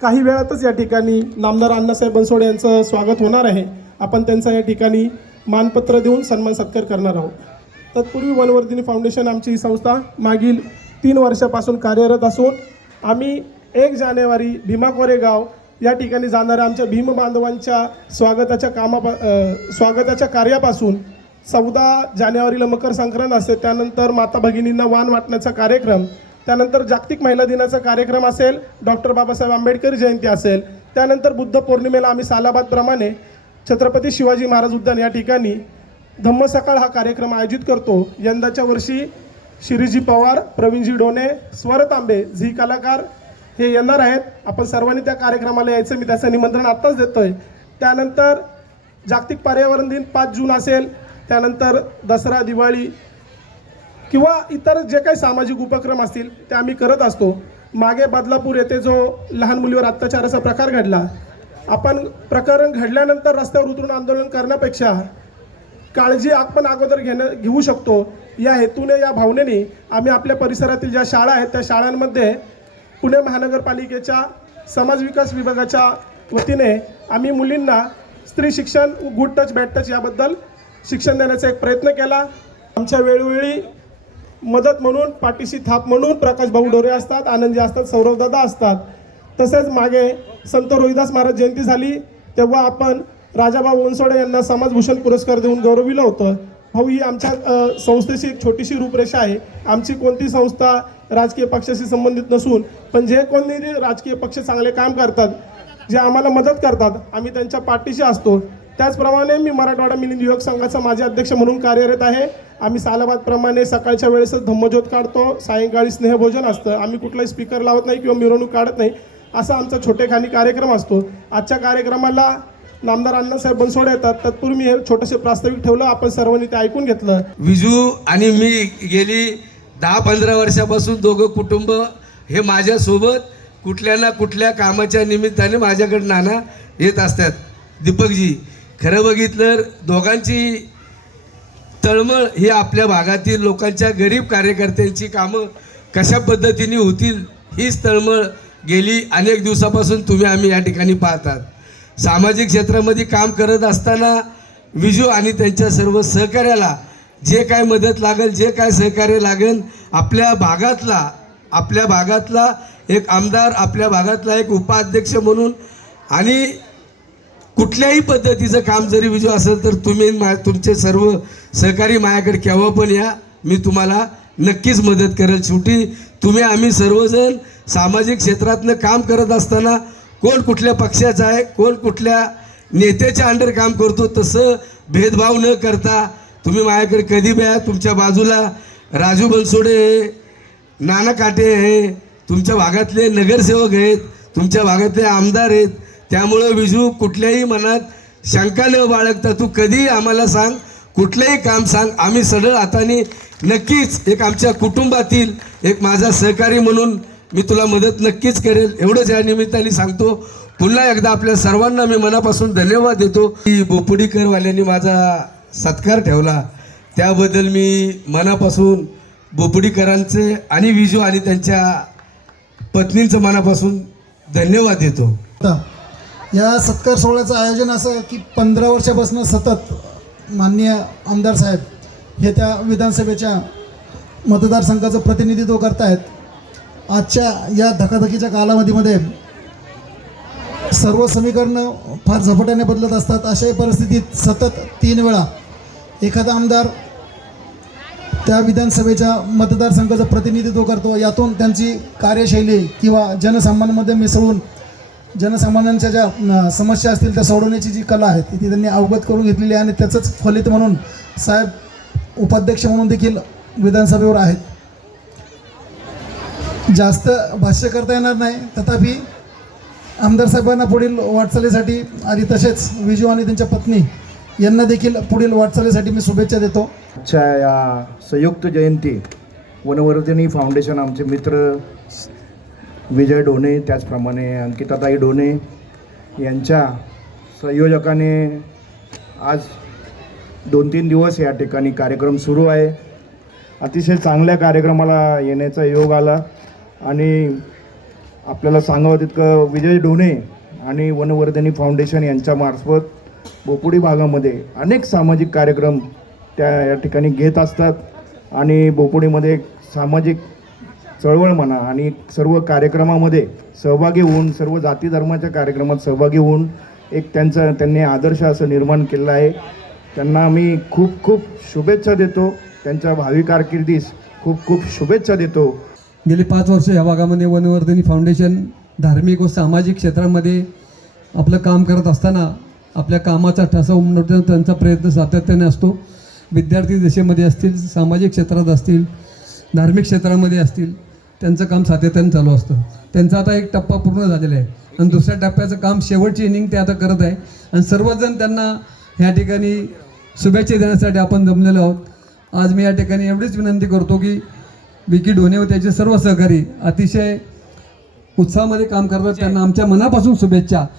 काही वेळातच या ठिकाणी नामदार अण्णासाहेब बनसोडे यांचं स्वागत होणार आहे. आपण त्यांचा या ठिकाणी मानपत्र देऊन सन्मान सत्कार करणार आहोत. तत्पूर्वी वनवर्धिनी फाउंडेशन आमची ही संस्था मागील तीन वर्षापासून कार्यरत असून आम्ही एक जानेवारी भीमा कोरेगाव या ठिकाणी जाणाऱ्या आमच्या भीम बांधवांच्या स्वागताच्या कामा स्वागताच्या कार्यापासून चौदा जानेवारीला मकर संक्रांत असते. त्यानंतर माता भगिनींना वाण वाटण्याचा कार्यक्रम त्यानंतर जागतिक महिला दिनाचा कार्यक्रम असेल डॉक्टर बाबासाहेब आंबेडकर जयंती असेल त्यानंतर बुद्ध पौर्णिमेला आम्ही सालाबादप्रमाणे छत्रपती शिवाजी महाराज उद्यान या ठिकाणी धम्मसकाळ हा कार्यक्रम आयोजित करतो. यंदाच्या वर्षी शिरीजी पवार प्रवीणजी डोणे स्वर तांबे झी कलाकार हे येणार आहेत. आपण सर्वांनी त्या कार्यक्रमाला यायचं मी त्याचं निमंत्रण आत्ताच देतो आहे त्यानंतर जागतिक पर्यावरण दिन पाच जून असेल. त्यानंतर दसरा दिवाळी किंवा इतर जे काही सामाजिक उपक्रम असतील ते आम्ही करत असतो. मागे बदलापूर येथे जो लहान मुलीवर अत्याचाराचा प्रकार घडला आपण प्रकरण घडल्यानंतर रस्त्यावर उतरून आंदोलन करण्यापेक्षा काळजी आपण अगोदर घेणं घेऊ शकतो. या हेतूने या भावनेने आम्ही आपल्या परिसरातील ज्या शाळा आहेत त्या शाळांमध्ये पुणे महानगरपालिकेच्या समाज विकास विभागाच्या वतीने आम्ही मुलींना स्त्री शिक्षण गुड टच बॅड टच याबद्दल शिक्षण देण्याचा एक प्रयत्न केला. आमच्या वेळोवेळी मदत म्हणून पाठीशी थाप म्हणून प्रकाश भाऊ डोरे असतात आनंदी असतात सौरभदादा असतात. तसेच मागे संत रोहिदास महाराज जयंती झाली तेव्हा आपण राजाभाऊ वनसोडे यांना समाजभूषण पुरस्कार देऊन गौरविलं होतं. भाऊ ही आमच्या संस्थेशी संस्थेची एक छोटीशी रूपरेषा आहे. आमची कोणती संस्था राजकीय पक्षाशी संबंधित नसून पण जे कोणी राजकीय पक्ष चांगले काम करतात जे आम्हाला मदत करतात आम्ही त्यांच्या पाठीशी असतो. त्याचप्रमाणे मी मराठवाडा मिलिंद युवक संघाचा माझे अध्यक्ष म्हणून कार्यरत आहे. आम्ही सालाबादप्रमाणे सकाळच्या वेळेसच धम्मज्योत काढतो सायंकाळी स्नेहभोजन असतं. आम्ही कुठलाही स्पीकर लावत नाही किंवा मिरवणूक काढत नाही असा आमचा छोटेखानी कार्यक्रम असतो. आजच्या कार्यक्रमाला नामदार अण्णासाहेब बनसोडे येतात. तत्पूर्वी मी हे छोटंसे प्रास्ताविक ठेवलं आपण सर्वांनी ते ऐकून घेतलं. विजू आणि मी गेली दहा पंधरा वर्षापासून दोघं कुटुंब हे माझ्यासोबत कुठल्या ना कुठल्या कामाच्या निमित्ताने माझ्याकडे नाना येत असतात. दीपकजी खरं बघितलं दोघांची तळमळ ही आपल्या भागातील लोकांच्या गरीब कार्यकर्त्यांची कामं कशा पद्धतीने होतील हीच तळमळ गेली अनेक दिवसापासून तुम्ही आम्ही या ठिकाणी पाहतात. सामाजिक क्षेत्रामध्ये काम करत असताना विजू आणि त्यांच्या सर्व सहकार्याला जे काय मदत लागेल जे काय सहकार्य लागेल आपल्या भागातला आपल्या भागातला एक आमदार आपल्या भागातला एक उपाध्यक्ष म्हणून आणि कुठल्याही पद्धतीचं काम जरी विजू असेल तर तुम्ही मा तुमचे सर्व सहकारी माझ्याकडे केव्हा पण या. मी तुम्हाला नक्कीच मदत करेल. शेवटी तुम्ही आम्ही सर्वजण सामाजिक क्षेत्रातनं काम करत असताना कोण कुठल्या पक्षाचं आहे कोण कुठल्या नेत्याच्या अंडर काम करतो तसं भेदभाव न करता तुम्ही माझ्याकडे कधी बया तुमच्या बाजूला राजू बनसोडे आहे नाना काटे आहे तुमच्या भागातले नगरसेवक आहेत तुमच्या भागातले आमदार आहेत त्यामुळं विजू कुठल्याही मनात शंका न बाळगता तू कधी आम्हाला सांग कुठलंही काम सांग. आम्ही सरळ हाताने नक्कीच एक आमच्या कुटुंबातील एक माझा सहकारी म्हणून मी तुला मदत नक्कीच करेल. एवढंच या निमित्ताने सांगतो. पुन्हा एकदा आपल्या सर्वांना मी मनापासून धन्यवाद देतो. की बोपडीकरवाल्यांनी माझा सत्कार ठेवला. त्याबद्दल मी मनापासून बोपडीकरांचे आणि विजू आणि त्यांच्या पत्नींचं मनापासून धन्यवाद देतो. आता या सत्कार सोहळ्याचं आयोजन असं की पंधरा वर्षापासून सतत माननीय आमदार साहेब हे त्या विधानसभेच्या मतदारसंघाचं प्रतिनिधित्व करतायत. आजच्या या धकाधकीच्या कालावधीमध्ये सर्व समीकरणं फार झपाट्याने बदलत असतात. अशाही परिस्थितीत सतत तीन वेळा एखादा आमदार त्या विधानसभेच्या मतदारसंघाचं प्रतिनिधित्व करतो. यातून त्यांची कार्यशैली किंवा जनसामान्यमध्ये मिसळून जनसामान्यांच्या ज्या समस्या असतील त्या सोडवण्याची जी कला आहे ती त्यांनी अवगत करून घेतलेली आहे आणि त्याचंच फलित म्हणून साहेब उपाध्यक्ष म्हणून देखील विधानसभेवर आहेत. जास्त भाष्य करता येणार नाही. तथापि आमदार साहेबांना पुढील वाटचालीसाठी आणि तसेच विजू आणि त्यांच्या पत्नी यांना देखील पुढील वाटचालीसाठी मी शुभेच्छा देतो. आजच्या या संयुक्त जयंती वनवर्धिनी फाउंडेशन आमचे मित्र विजय डोणे त्याचप्रमाणे अंकिताताई डोणे यांच्या संयोजकाने आज दोन तीन दिवस या ठिकाणी कार्यक्रम सुरू आहे. अतिशय चांगल्या कार्यक्रमाला येण्याचा योग आला आणि आपल्याला सांगावं तितकं विजय डोणे आणि वनवर्धनी फाउंडेशन यांच्या मार्फत बोपुडी भागामध्ये अनेक सामाजिक कार्यक्रम त्या या ठिकाणी घेत असतात आणि बोपुडीमध्ये सामाजिक चळवळ म्हणा आणि सर्व कार्यक्रमामध्ये सहभागी होऊन सर्व जाती धर्माच्या कार्यक्रमात सहभागी होऊन एक त्यांचं त्यांनी आदर्श असं निर्माण केलं आहे. त्यांना मी खूप खूप शुभेच्छा देतो. त्यांच्या भावी कारकिर्दीस खूप खूप शुभेच्छा देतो. गेली पाच वर्ष या भागामध्ये वनवर्धनी फाउंडेशन धार्मिक व सामाजिक क्षेत्रामध्ये आपलं काम करत असताना आपल्या कामाचा ठसा उमटवण्याचा त्यांचा प्रयत्न सातत्याने असतो. विद्यार्थी दिशेमध्ये असतील सामाजिक क्षेत्रात असतील धार्मिक क्षेत्रामध्ये असतील त्यांचं काम सातत्याने चालू असतं. त्यांचा आता एक टप्पा पूर्ण झालेला आहे. आणि दुसऱ्या टप्प्याचं काम शेवटची इनिंग ते आता करत आहे. आणि सर्वजण त्यांना ह्या ठिकाणी शुभेच्छा देण्यासाठी आपण जमलेलो आहोत. आज मी या ठिकाणी एवढीच विनंती करतो की विकी ढोणे व त्याचे सर्व सहकारी अतिशय उत्साहामध्ये काम करतात. त्यांना आमच्या मनापासून शुभेच्छा.